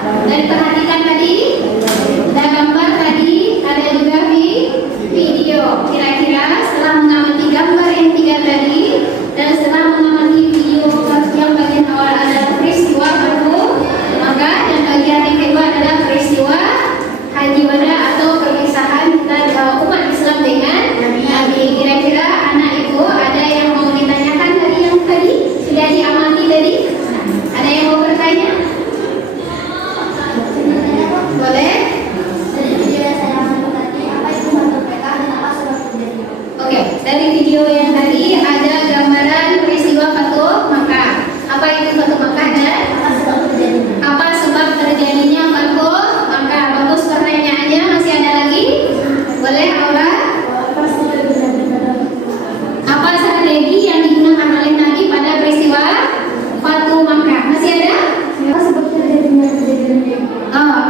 Dan perhatikan tadi, ada gambar tadi, ada juga video. Kira-kira setelah mengamati gambar yang 3 tadi dan setelah mengamati video yang bagian awal adalah peristiwa baru, maka yang bagian yang kedua adalah peristiwa Haji Wada atau perpisahan kita umat Islam dengan Nabi. Kira-kira anak ibu ada yang mau ditanyakan dari yang tadi sudah diamati tadi? Ada yang mau bertanya? Boleh? Oke, dari video yang tadi ada gambaran peristiwa Fatuh Makkah. Apa itu Fatuh Makkah dan apa sebab terjadinya Fatuh Makkah? Bagus pertanyaannya. Masih ada lagi? Boleh Aura? Apa strategi yang digunakan oleh Nabi pada peristiwa Fatuh Makkah? Masih ada?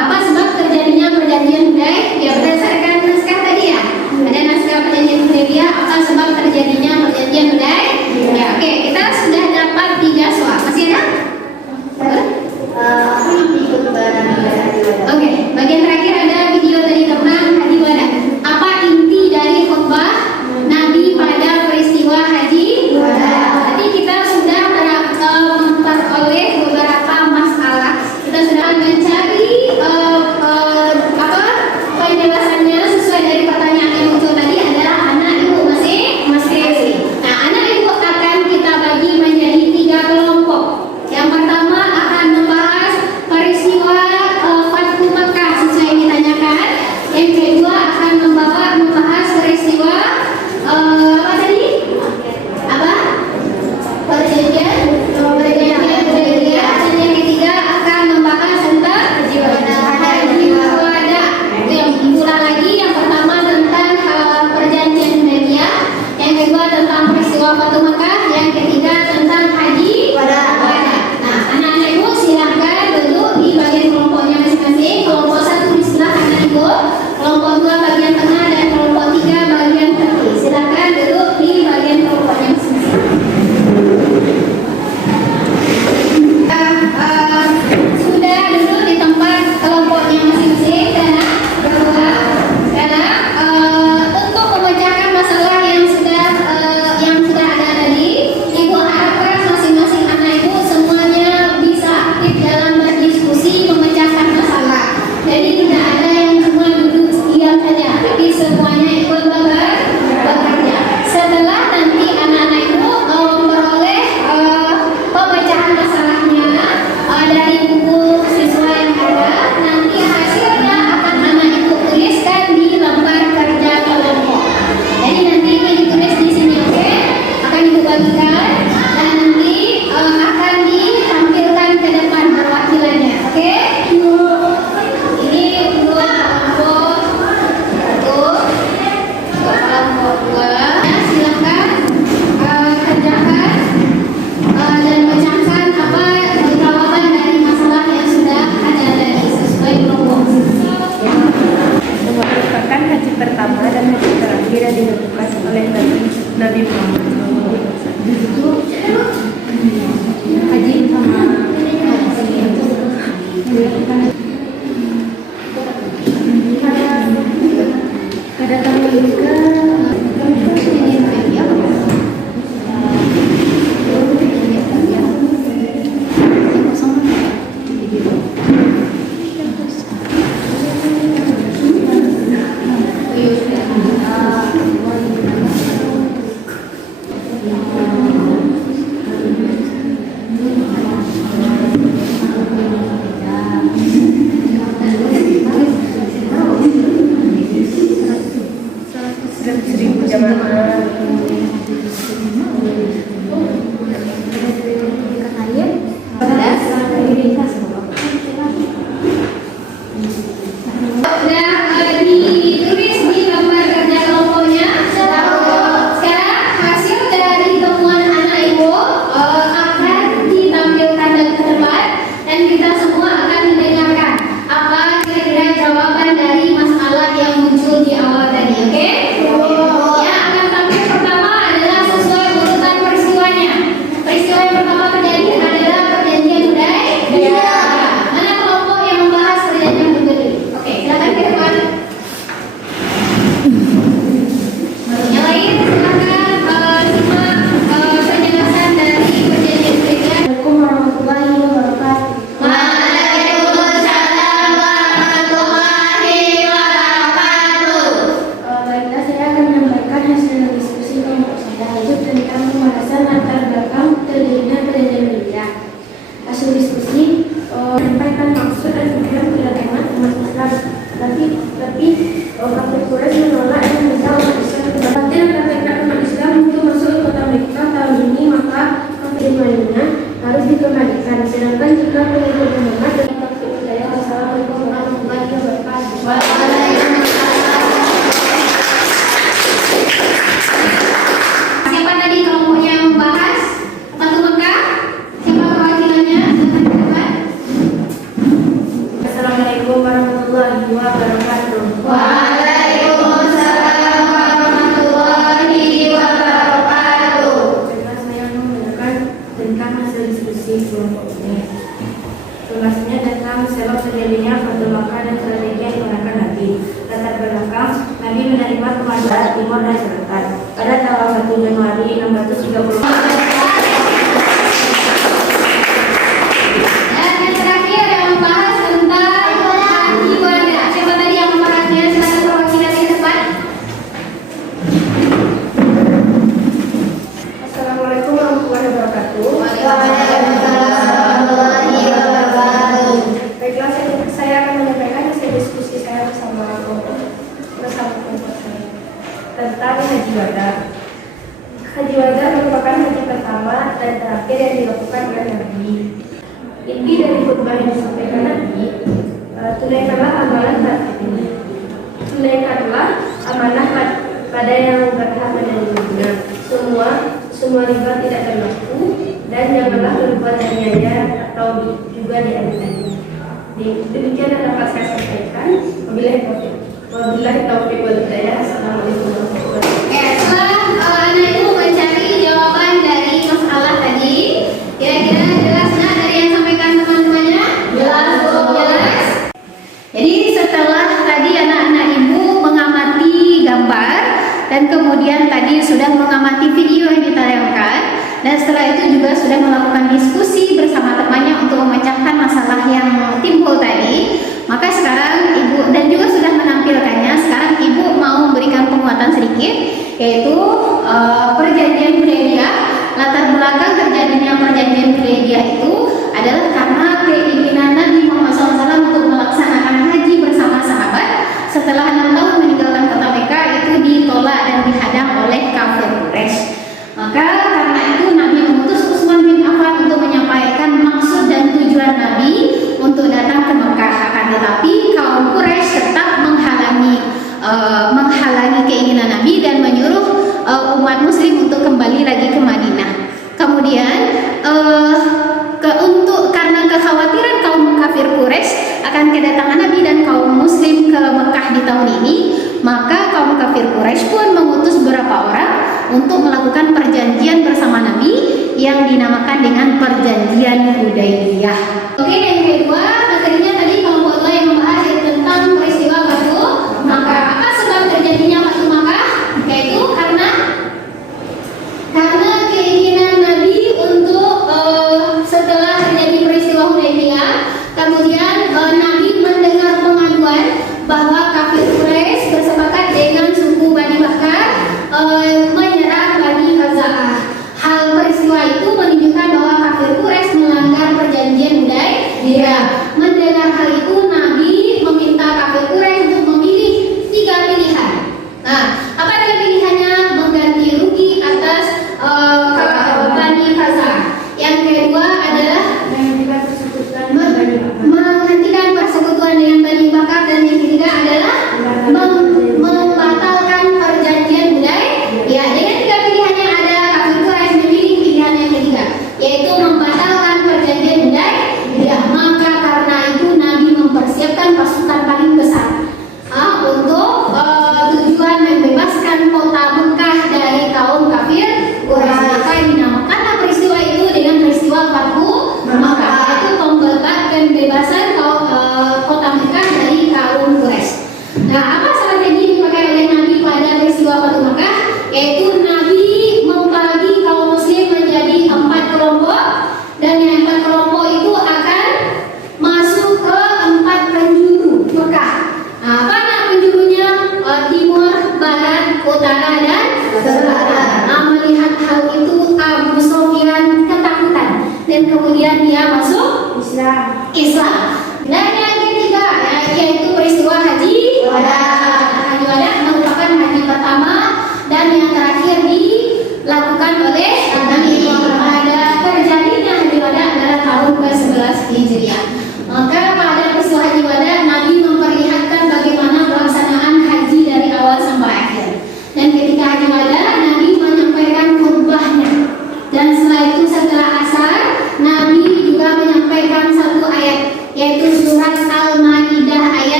Apa sebab terjadinya perjanjian Hudaybiyah? Berdasarkan naskah tadi ya. Ada naskah perjanjian Hudaybiyah. Apa sebab terjadinya perjanjian Hudaybiyah? Oke, kita sudah dapat 3 soal. Masih ada? Oke, bagian terakhir ada video tadi tentang Haji Wada. Apa inti dari khutbah Nabi pada peristiwa Haji Wada? Tadi kita sudah memperoleh beberapa masalah. Kita sudah mencari penjelasannya sesuai dari pertanyaan yang muncul tadi adalah anak ibu masing-masing. Nah, anak ibu akan kita bagi menjadi 3 kelompok. Yang pertama akan membahas peristiwa Fatuh Makkah sesuai yang ditanyakan. Yang kedua akan membahas peristiwa apa tadi? Apa? Perjanjian Hudaybiyah. Dan yang ketiga akan membahas tentang Haji Wada. Yang diulang lagi, yang pertama tentang perjanjian Hudaybiyah, yang kedua tentang peristiwa Fatuh Makkah, yang ketiga tentang Haji Wada. Nah, anak-anak ibu silahkan duduk di bagian kelompoknya masing-masing. Kelompok 1 di sebelah kanan ibu, kelompok 2 bagian tengah, dan kelompok 3 bagian tepi. Silahkan duduk di bagian kelompoknya masing-masing. Sudah duduk di tempat kelompoknya masing-masing karena untuk memecahkan masalah yang sudah ada tadi, ibu harapkan masing-masing anak ibu semuanya bisa aktif dalam berdiskusi memecahkan masalah. Jadi tidak ada yang cuma duduk diam saja, tapi semuanya ikut bekerja. Setelah nanti anak-anak ibu memperoleh pemecahan masalahnya dari buku siswa yang ada, nanti hasilnya akan anak ibu tuliskan di lembar kerja kelompok. Jadi nanti ini ditulis di sini, oke? Akan ibu bagikan dan nanti akan ditampilkan ke depan perwakilannya, oke? Ini untuk kelompok 2. Silakan kerjakan dan bacakan apa jawaban dari masalah yang sudah ada tadi sesuai kelompok. Merupakan haji pertama dan haji terakhir yang dilakukan oleh Nabi Muhammad SAW. Haji sama pada tanggal juga maksud dan tujuan kedatangan umat Islam. Tapi kafir Quraisy menolak dan meminta umat Islam kedatangan kedatangan umat Islam untuk masuk ke kota Mekah tahun ini, maka kafir Madinah harus dikembalikan. Sedangkan jika pengikut Muhammad dan kafir percaya. Wassalamualaikum warahmatullahi wabarakatuh. Siapa tadi kelompoknya yang membahas Fatu Mekah? Siapa perwakilannya? Silakan dibuat. Assalamualaikum warahmatullahi wabarakatuh. Waalaikumsalam warahmatullahi wabarakatuh. Setelah saya menggunakan tentang hasil diskusi kelompok ini. Tugasnya tentang sebab terjadinya Fatu Makkah dan strategi yang digunakan Nabi. Latar belakang, Nabi menerima komandan timur dan selatan pada tanggal 1 Januari 630. Dan yang terakhir yang membahas tentang haji wada. Siapa tadi yang membahasnya? Silakan perwakilan di depan. Assalamualaikum warahmatullahi wabarakatuh. Baiklah, saya akan menyampaikan hasil diskusi saya bersama kelompok saya tentang haji wada. Haji wada merupakan haji pertama dan terakhir yang dilakukan oleh Nabi. Inti dari khutbah yang disampaikan Nabi, tunaikanlah amanah pada yang berhak menerimanya. Semua riba tidak berlaku dan janganlah berbuat aniaya atau juga dianiaya. Demikian yang dapat saya sampaikan. Wabillahi taufiq wal hidayah. Assalamualaikum warahmatullahi wabarakatuh. Setelah anak ibu mencari jawaban dari masalah tadi, kira-kira jelas nggak dari yang sampaikan teman-temannya? Jelas, jelas. Jadi setelah tadi anak-anak ibu mengamati gambar dan kemudian tadi sudah mengamati video yang ditayangkan, dan setelah itu juga sudah melakukan diskusi bersama temannya untuk memecahkan masalah yang timbul tadi, maka sekarang ibu dan juga sudah menampilkannya. Sekarang ibu mau memberikan penguatan sedikit, yaitu perjanjian Hudaybiyah. Latar belakang terjadinya perjanjian Hudaybiyah itu adalah karena keinginan Nabi Muhammad SAW untuk melaksanakan haji bersama sahabat setelah 6 tahun meninggalkan kota Mekah itu ditolak dan dihadang oleh kafir Quraisy. Maka karena itu Nabi mengutus Utsman bin Affan untuk menyampaikan maksud dan tujuan Nabi untuk datang ke Mekah. Akan tetapi kaum Quraisy tetap menghalangi keinginan Nabi dan menyuruh umat Muslim untuk kembali lagi ke Madinah. Kemudian karena kekhawatiran kaum kafir Quraisy akan kedatangan Nabi dan kaum Muslim ke Mekah di tahun ini, maka kaum kafir Quraisy pun mengutus beberapa orang untuk melakukan perjanjian bersama Nabi yang dinamakan dengan perjanjian Hudaybiyah. Oke, dan yang kedua materinya tadi kelompok dua yang membahas tentang peristiwa Fatu Makkah. Apa sebab terjadinya Fatu Makkah? Yaitu karena keinginan Nabi untuk setelah terjadi peristiwa Hudaybiyah, kemudian Nabi mendengar pengaduan bahwa kafir Quraisy bersepakat dengan suku Bani Bakar menyerang Bani Khaza'ah. Hal peristiwa itu menunjukkan bahwa kafir Quraisy melanggar perjanjian Hudaybiyah. Mendengar hal itu, Nabi meminta kafir Quraisy untuk memilih 3 pilihan. Nah, apa dia pilihannya? Mengganti rugi atas Bani Khaza'ah. Yang kedua adalah menghentikan persekutuan dengan Bani Bakar, dan yang ketiga adalah membatalkan perjanjian Hudaybiyah. Dengan 3 pilihannya ada kafir Quraisy memilih pilihan yang ketiga, yaitu membatalkan perjanjian Hudaybiyah. Maka karena itu Nabi mempersiapkan pasukan paling besar untuk tujuan membebaskan kota Mekah dari kaum kafir Quraisy. Maka dinamakanlah peristiwa itu dengan peristiwa Fatu Makkah, yaitu pembebasan kota Mekah dari kaum Quraisy. Nah, apa strategi yang dipakai oleh Nabi pada peristiwa Fatu Makkah? Yaitu Nabi membagi kaum Muslim menjadi 4 kelompok, dan yang 4 kelompok itu akan masuk ke 4 penjuru Mekah. Nah, mana penjurunya? Timur, Barat, Utara, dan Selatan. Nah, melihat hal itu Abu Sufyan ketakutan dan kemudian dia masuk Islam.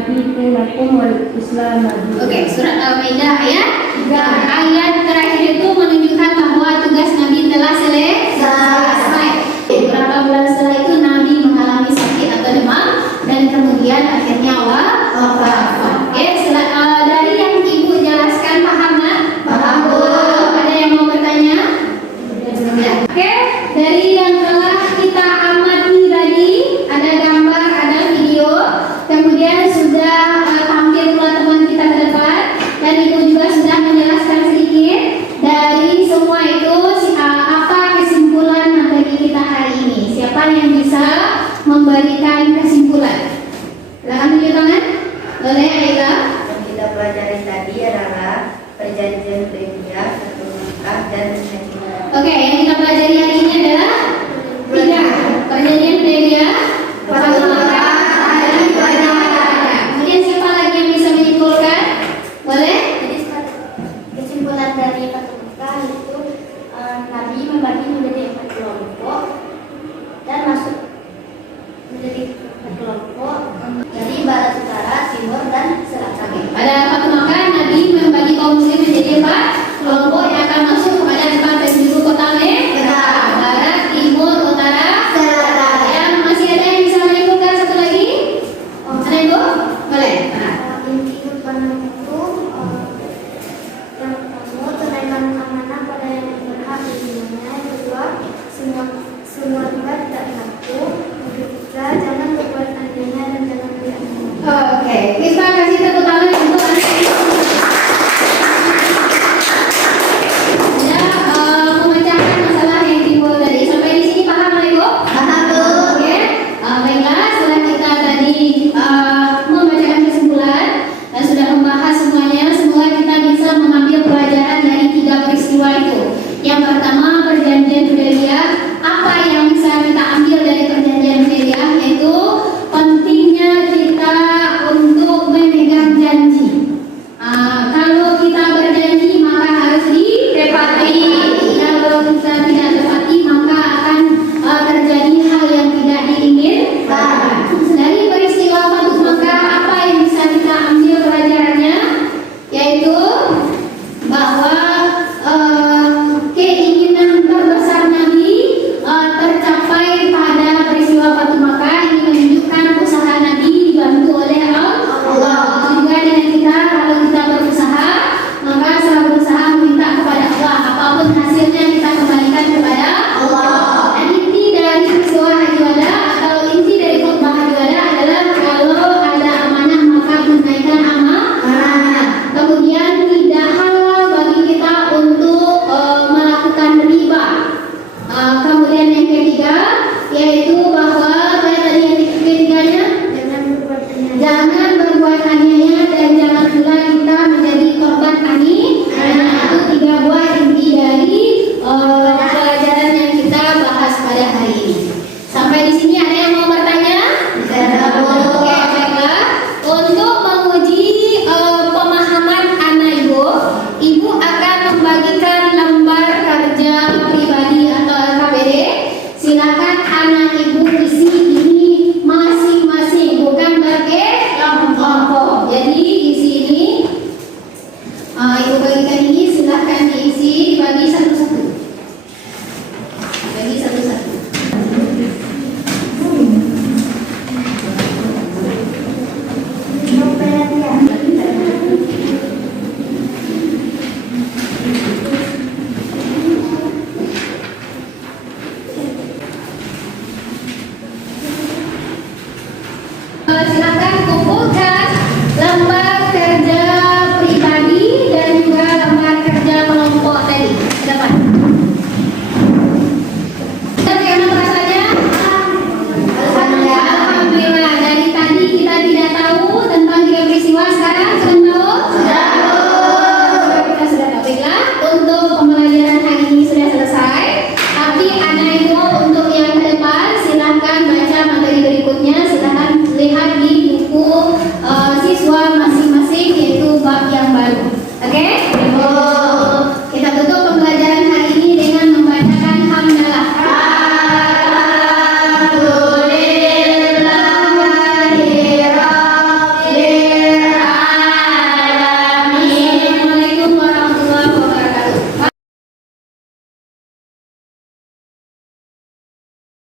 raditu lakum wal Islam madina. Oke, surat Al-Maidah ayat 3. Ayat terakhir itu menunjukkan bahwa tugas Nabi telah selesai. Beberapa bulan setelah itu Nabi mengalami sakit atau demam dan kemudian akhirnya wafat. Oke, dari yang Ibu jelaskan paham nggak? Paham. Ada yang mau bertanya? Oke, dari yang telah kita amati tadi ada gambar, ada video, kemudian sudah tampil pula teman kita ke depan dan Ibu juga sudah menjelaskan sedikit dari semua itu apa kesimpulan materi kita hari ini. Siapa yang bisa memberikan kesimpulan? Silakan tunjuk tangan. Boleh, Aida? Yang kita pelajari tadi adalah perjanjian Hudaybiyah, satu Mekah dan Oke, yang kita pelajari hari ini